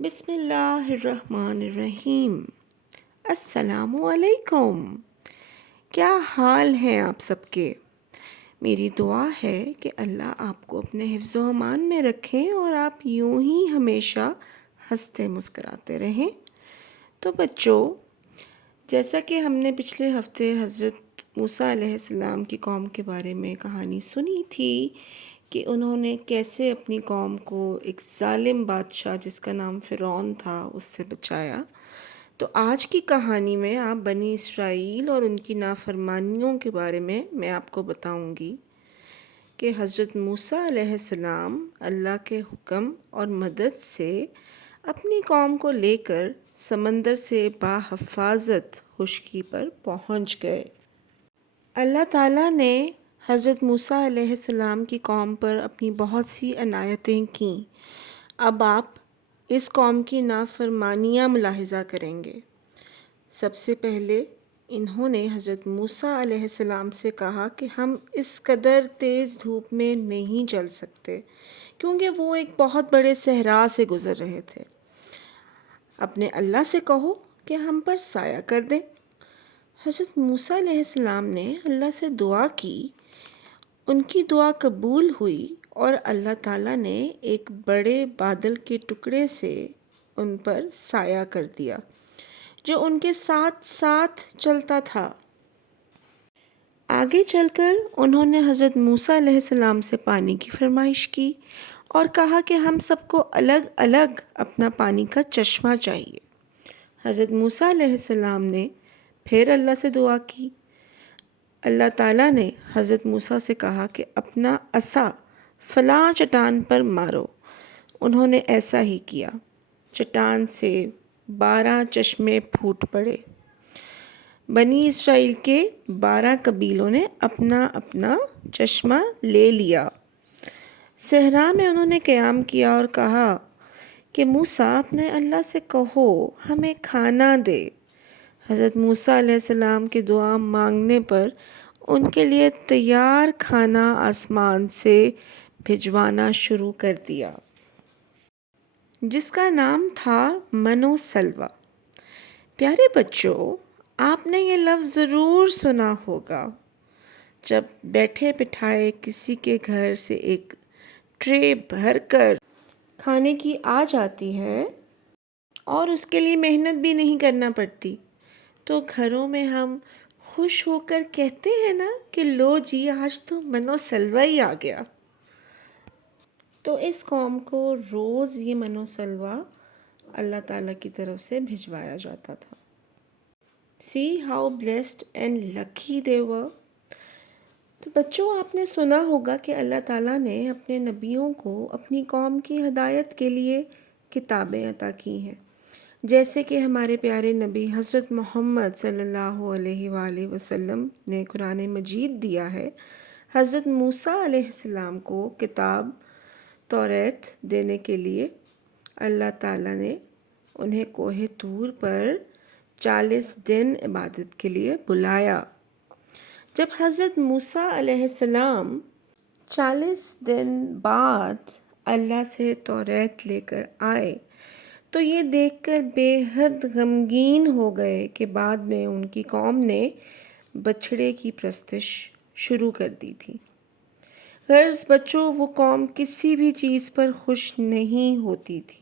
بسم اللہ الرحمن الرحیم۔ السلام علیکم۔ کیا حال ہیں آپ سب کے؟ میری دعا ہے کہ اللہ آپ کو اپنے حفظ و امان میں رکھیں اور آپ یوں ہی ہمیشہ ہنستے مسکراتے رہیں۔ تو بچوں، جیسا کہ ہم نے پچھلے ہفتے حضرت موسیٰ علیہ السلام کی قوم کے بارے میں کہانی سنی تھی کہ انہوں نے کیسے اپنی قوم کو ایک ظالم بادشاہ جس کا نام فرعون تھا اس سے بچایا۔ تو آج کی کہانی میں آپ بنی اسرائیل اور ان کی نافرمانیوں کے بارے میں آپ کو بتاؤں گی کہ حضرت موسیٰ علیہ السلام اللہ کے حکم اور مدد سے اپنی قوم کو لے کر سمندر سے بحفاظت خشکی پر پہنچ گئے۔ اللہ تعالیٰ نے حضرت موسیٰ علیہ السلام کی قوم پر اپنی بہت سی عنایتیں کیں۔ اب آپ اس قوم کی نافرمانیاں ملاحظہ کریں گے۔ سب سے پہلے انہوں نے حضرت موسیٰ علیہ السلام سے کہا کہ ہم اس قدر تیز دھوپ میں نہیں چل سکتے، کیونکہ وہ ایک بہت بڑے صحرا سے گزر رہے تھے۔ اپنے اللہ سے کہو کہ ہم پر سایہ کر دیں۔ حضرت موسیٰ علیہ السلام نے اللہ سے دعا کی، ان کی دعا قبول ہوئی اور اللہ تعالیٰ نے ایک بڑے بادل کے ٹکڑے سے ان پر سایہ کر دیا جو ان کے ساتھ ساتھ چلتا تھا۔ آگے چل کر انہوں نے حضرت موسیٰ علیہ السلام سے پانی کی فرمائش کی اور کہا کہ ہم سب کو الگ الگ اپنا پانی کا چشمہ چاہیے۔ حضرت موسیٰ علیہ السلام نے پھر اللہ سے دعا کی۔ اللہ تعالیٰ نے حضرت موسیٰ سے کہا کہ اپنا عصا فلاں چٹان پر مارو۔ انہوں نے ایسا ہی کیا۔ چٹان سے 12 چشمے پھوٹ پڑے۔ بنی اسرائیل کے 12 قبیلوں نے اپنا اپنا چشمہ لے لیا۔ صحرا میں انہوں نے قیام کیا اور کہا کہ موسیٰ اپنے اللہ سے کہو ہمیں کھانا دے۔ حضرت موسیٰ علیہ السلام کی دعا مانگنے پر ان کے لیے تیار کھانا آسمان سے بھجوانا شروع کر دیا، جس کا نام تھا من و سلویٰ۔ پیارے بچوں، آپ نے یہ لفظ ضرور سنا ہوگا جب بیٹھے بٹھائے کسی کے گھر سے ایک ٹرے بھر کر کھانے کی آ جاتی ہے اور اس کے لیے محنت بھی نہیں کرنا پڑتی، تو گھروں میں ہم خوش ہو کر کہتے ہیں نا کہ لو جی آج تو من و سلویٰ ہی آ گیا۔ تو اس قوم کو روز یہ من و سلویٰ اللہ تعالیٰ کی طرف سے بھجوایا جاتا تھا۔ See how blessed and lucky they were۔ تو بچوں، آپ نے سنا ہوگا کہ اللہ تعالیٰ نے اپنے نبیوں کو اپنی قوم کی ہدایت کے لیے کتابیں عطا کی ہیں، جیسے کہ ہمارے پیارے نبی حضرت محمد صلی اللہ علیہ وآلہ وسلم نے قرآن مجید دیا ہے۔ حضرت موسیٰ علیہ السلام کو کتاب توریت دینے کے لیے اللہ تعالیٰ نے انہیں کوہ طور پر 40 دن عبادت کے لیے بلایا۔ جب حضرت موسیٰ علیہ السلام 40 دن بعد اللہ سے توریت لے کر آئے تو یہ دیکھ کر بے حد غمگین ہو گئے کہ بعد میں ان کی قوم نے بچھڑے کی پرستش شروع کر دی تھی۔ غرض بچوں، وہ قوم کسی بھی چیز پر خوش نہیں ہوتی تھی۔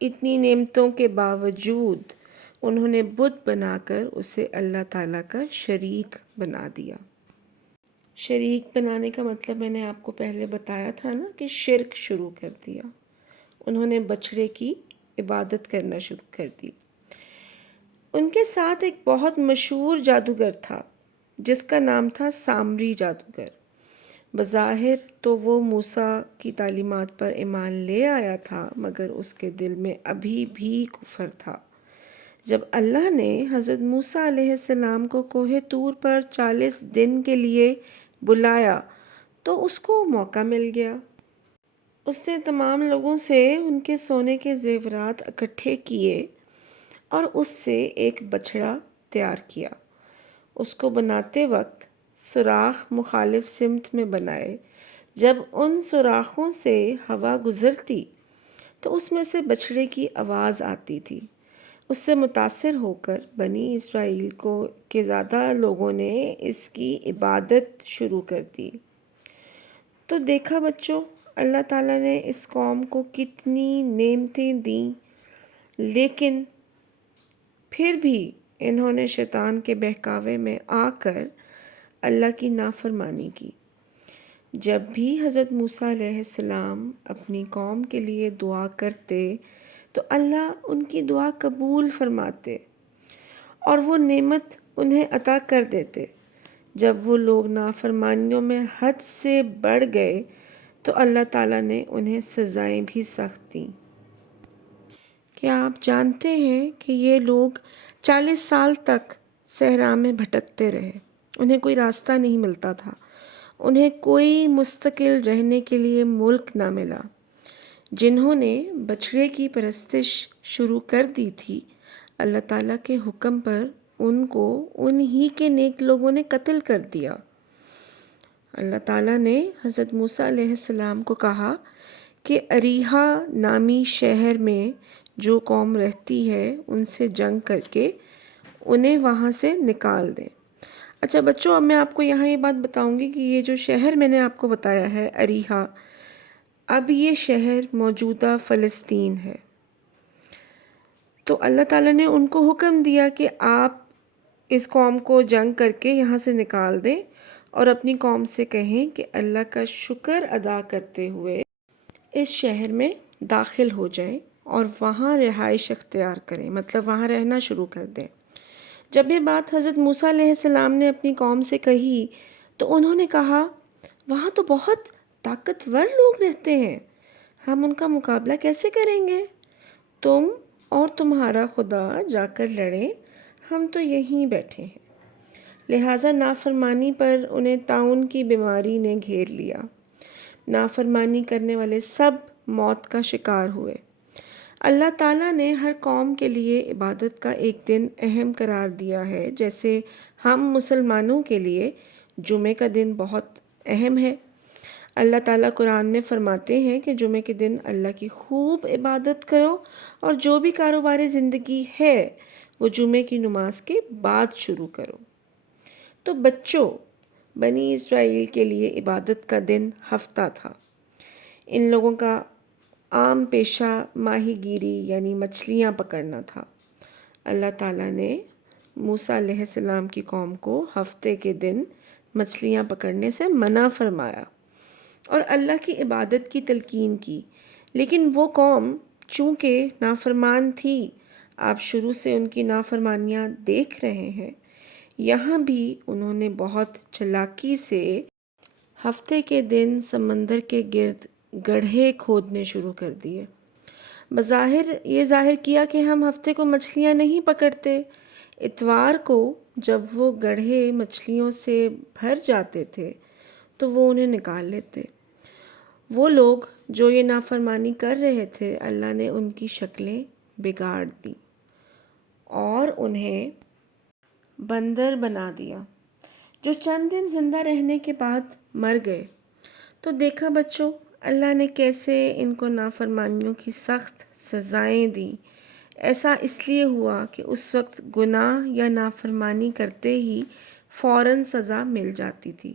اتنی نعمتوں کے باوجود انہوں نے بت بنا کر اسے اللہ تعالیٰ کا شریک بنا دیا۔ شریک بنانے کا مطلب میں نے آپ کو پہلے بتایا تھا نا کہ شرک شروع کر دیا۔ انہوں نے بچھڑے کی عبادت کرنا شروع کر دی۔ ان کے ساتھ ایک بہت مشہور جادوگر تھا جس کا نام تھا سامری جادوگر۔ بظاہر تو وہ موسیٰ کی تعلیمات پر ایمان لے آیا تھا، مگر اس کے دل میں ابھی بھی کفر تھا۔ جب اللہ نے حضرت موسیٰ علیہ السلام کو کوہ طور پر 40 دن کے لیے بلایا تو اس کو موقع مل گیا۔ اس نے تمام لوگوں سے ان کے سونے کے زیورات اکٹھے کیے اور اس سے ایک بچھڑا تیار کیا۔ اس کو بناتے وقت سوراخ مخالف سمت میں بنائے۔ جب ان سوراخوں سے ہوا گزرتی تو اس میں سے بچھڑے کی آواز آتی تھی۔ اس سے متاثر ہو کر بنی اسرائیل کے زیادہ لوگوں نے اس کی عبادت شروع کر دی۔ تو دیکھا بچوں، اللہ تعالیٰ نے اس قوم کو کتنی نعمتیں دیں، لیکن پھر بھی انہوں نے شیطان کے بہکاوے میں آ کر اللہ کی نافرمانی کی۔ جب بھی حضرت موسیٰ علیہ السلام اپنی قوم کے لیے دعا کرتے تو اللہ ان کی دعا قبول فرماتے اور وہ نعمت انہیں عطا کر دیتے۔ جب وہ لوگ نافرمانیوں میں حد سے بڑھ گئے تو اللہ تعالیٰ نے انہیں سزائیں بھی سخت دیں۔ کیا آپ جانتے ہیں کہ یہ لوگ 40 سال تک صحرا میں بھٹکتے رہے؟ انہیں کوئی راستہ نہیں ملتا تھا، انہیں کوئی مستقل رہنے کے لیے ملک نہ ملا۔ جنہوں نے بچھڑے کی پرستش شروع کر دی تھی، اللہ تعالیٰ کے حکم پر ان کو انہی کے نیک لوگوں نے قتل کر دیا۔ اللہ تعالیٰ نے حضرت موسیٰ علیہ السلام کو کہا کہ اریحا نامی شہر میں جو قوم رہتی ہے ان سے جنگ کر کے انہیں وہاں سے نکال دیں۔ اچھا بچوں، اب میں آپ کو یہاں یہ بات بتاؤں گی کہ یہ جو شہر میں نے آپ کو بتایا ہے اریحا، اب یہ شہر موجودہ فلسطین ہے۔ تو اللہ تعالیٰ نے ان کو حکم دیا کہ آپ اس قوم کو جنگ کر کے یہاں سے نکال دیں اور اپنی قوم سے کہیں کہ اللہ کا شکر ادا کرتے ہوئے اس شہر میں داخل ہو جائیں اور وہاں رہائش اختیار کریں، مطلب وہاں رہنا شروع کر دیں۔ جب یہ بات حضرت موسیٰ علیہ السلام نے اپنی قوم سے کہی تو انہوں نے کہا، وہاں تو بہت طاقتور لوگ رہتے ہیں، ہم ان کا مقابلہ کیسے کریں گے؟ تم اور تمہارا خدا جا کر لڑیں، ہم تو یہیں بیٹھے ہیں۔ لہٰذا نافرمانی پر انہیں طاعون کی بیماری نے گھیر لیا۔ نافرمانی کرنے والے سب موت کا شکار ہوئے۔ اللہ تعالیٰ نے ہر قوم کے لیے عبادت کا ایک دن اہم قرار دیا ہے، جیسے ہم مسلمانوں کے لیے جمعے کا دن بہت اہم ہے۔ اللہ تعالیٰ قرآن میں فرماتے ہیں کہ جمعے کے دن اللہ کی خوب عبادت کرو اور جو بھی کاروبار زندگی ہے وہ جمعے کی نماز کے بعد شروع کرو۔ تو بچوں، بنی اسرائیل کے لیے عبادت کا دن ہفتہ تھا۔ ان لوگوں کا عام پیشہ ماہی گیری یعنی مچھلیاں پکڑنا تھا۔ اللہ تعالیٰ نے موسیٰ علیہ السلام کی قوم کو ہفتے کے دن مچھلیاں پکڑنے سے منع فرمایا اور اللہ کی عبادت کی تلقین کی، لیکن وہ قوم چونکہ نافرمان تھی، آپ شروع سے ان کی نافرمانیاں دیکھ رہے ہیں، یہاں بھی انہوں نے بہت چالاکی سے ہفتے کے دن سمندر کے گرد گڑھے کھودنے شروع کر دیے۔ بظاہر یہ ظاہر کیا کہ ہم ہفتے کو مچھلیاں نہیں پکڑتے۔ اتوار کو جب وہ گڑھے مچھلیوں سے بھر جاتے تھے تو وہ انہیں نکال لیتے۔ وہ لوگ جو یہ نافرمانی کر رہے تھے، اللہ نے ان کی شکلیں بگاڑ دیں اور انہیں بندر بنا دیا، جو چند دن زندہ رہنے کے بعد مر گئے۔ تو دیکھا بچوں، اللہ نے کیسے ان کو نافرمانیوں کی سخت سزائیں دیں۔ ایسا اس لیے ہوا کہ اس وقت گناہ یا نافرمانی کرتے ہی فوراً سزا مل جاتی تھی۔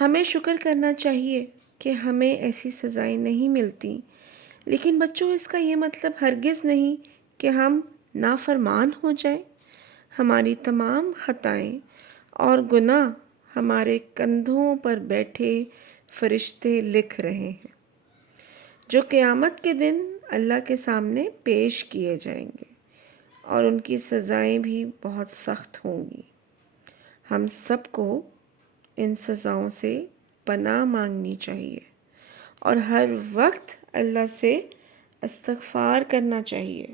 ہمیں شکر کرنا چاہیے کہ ہمیں ایسی سزائیں نہیں ملتی، لیکن بچوں اس کا یہ مطلب ہرگز نہیں کہ ہم نافرمان ہو جائیں۔ ہماری تمام خطائیں اور گناہ ہمارے کندھوں پر بیٹھے فرشتے لکھ رہے ہیں، جو قیامت کے دن اللہ کے سامنے پیش کیے جائیں گے، اور ان کی سزائیں بھی بہت سخت ہوں گی۔ ہم سب کو ان سزاؤں سے پناہ مانگنی چاہیے اور ہر وقت اللہ سے استغفار کرنا چاہیے،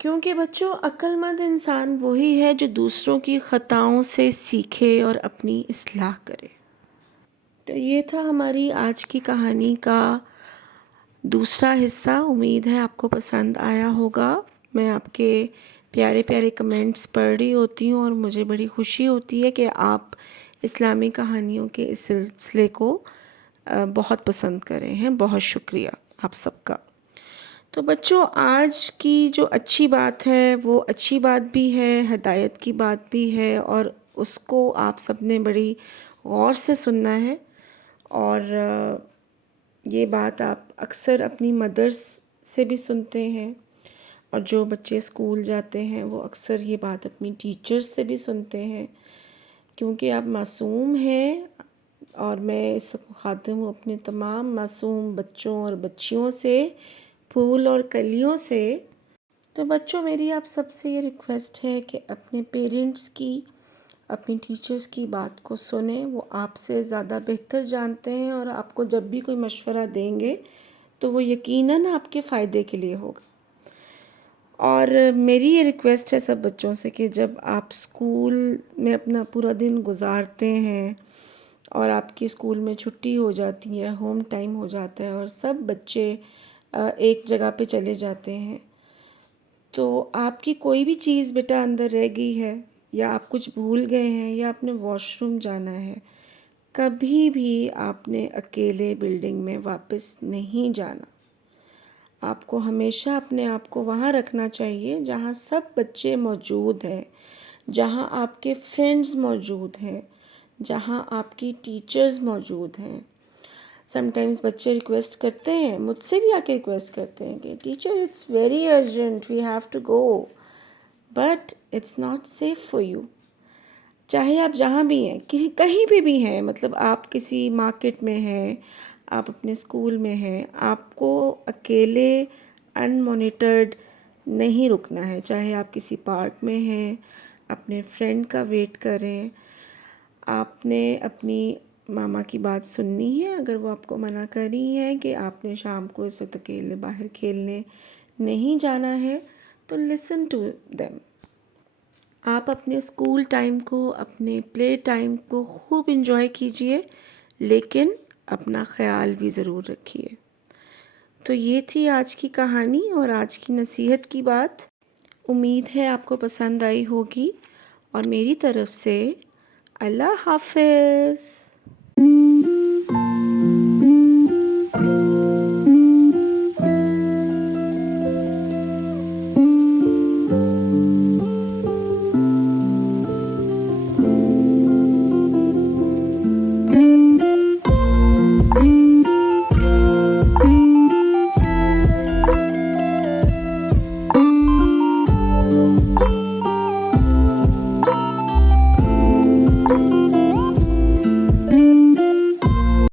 کیونکہ بچوں عقل مند انسان وہی ہے جو دوسروں کی خطاؤں سے سیکھے اور اپنی اصلاح کرے۔ تو یہ تھا ہماری آج کی کہانی کا دوسرا حصہ۔ امید ہے آپ کو پسند آیا ہوگا۔ میں آپ کے پیارے پیارے کمنٹس پڑھ رہی ہوتی ہوں اور مجھے بڑی خوشی ہوتی ہے کہ آپ اسلامی کہانیوں کے اس سلسلے کو بہت پسند کر رہے ہیں۔ بہت شکریہ آپ سب کا۔ تو بچوں، آج کی جو اچھی بات ہے وہ اچھی بات بھی ہے، ہدایت کی بات بھی ہے، اور اس کو آپ سب نے بڑی غور سے سننا ہے۔ اور یہ بات آپ اکثر اپنی مدرس سے بھی سنتے ہیں، اور جو بچے اسکول جاتے ہیں وہ اکثر یہ بات اپنی ٹیچرز سے بھی سنتے ہیں، کیونکہ آپ معصوم ہیں۔ اور میں اس سے مخاطب ہوں اپنے تمام معصوم بچوں اور بچیوں سے، پھول اور کلیوں سے۔ تو بچوں، میری آپ سب سے یہ ریکویسٹ ہے کہ اپنے پیرنٹس کی، اپنی ٹیچرز کی بات کو سنیں۔ وہ آپ سے زیادہ بہتر جانتے ہیں، اور آپ کو جب بھی کوئی مشورہ دیں گے تو وہ یقیناً آپ کے فائدے کے لیے ہوگا۔ اور میری یہ ریکویسٹ ہے سب بچوں سے کہ جب آپ اسکول میں اپنا پورا دن گزارتے ہیں اور آپ کی اسکول میں چھٹی ہو جاتی ہے، ہوم ٹائم ہو جاتا ہے، اور سب بچے ایک جگہ پہ چلے جاتے ہیں، تو آپ کی کوئی بھی چیز بیٹا اندر رہ گئی ہے، یا آپ کچھ بھول گئے ہیں، یا آپ نے واش روم جانا ہے، کبھی بھی آپ نے اکیلے بلڈنگ میں واپس نہیں جانا۔ آپ کو ہمیشہ اپنے آپ کو وہاں رکھنا چاہیے جہاں سب بچے موجود ہیں، جہاں آپ کے فرینڈز موجود ہیں، جہاں آپ کی ٹیچرز موجود ہیں۔ سم ٹائمز بچے ریکویسٹ کرتے ہیں، مجھ سے بھی آ کے ریکویسٹ کرتے ہیں کہ teacher it's very urgent, we have to go, but it's not safe for you. چاہے آپ جہاں بھی ہیں، کہیں پہ بھی ہیں، مطلب آپ کسی مارکیٹ میں ہیں، آپ اپنے اسکول میں ہیں، آپ کو اکیلے ان مانیٹرڈ نہیں رکنا ہے۔ چاہے آپ کسی پارک میں ہیں، اپنے فرینڈ کا ویٹ کریں، آپ نے اپنی ماما کی بات سننی ہے۔ اگر وہ آپ کو منع کر رہی ہیں کہ آپ نے شام کو اس وقت اکیلے باہر کھیلنے نہیں جانا ہے، تو لسن ٹو دیم۔ آپ اپنے اسکول ٹائم کو، اپنے پلے ٹائم کو خوب انجوائے کیجئے، لیکن اپنا خیال بھی ضرور رکھیے۔ تو یہ تھی آج کی کہانی اور آج کی نصیحت کی بات۔ امید ہے آپ کو پسند آئی ہوگی، اور میری طرف سے اللہ حافظ۔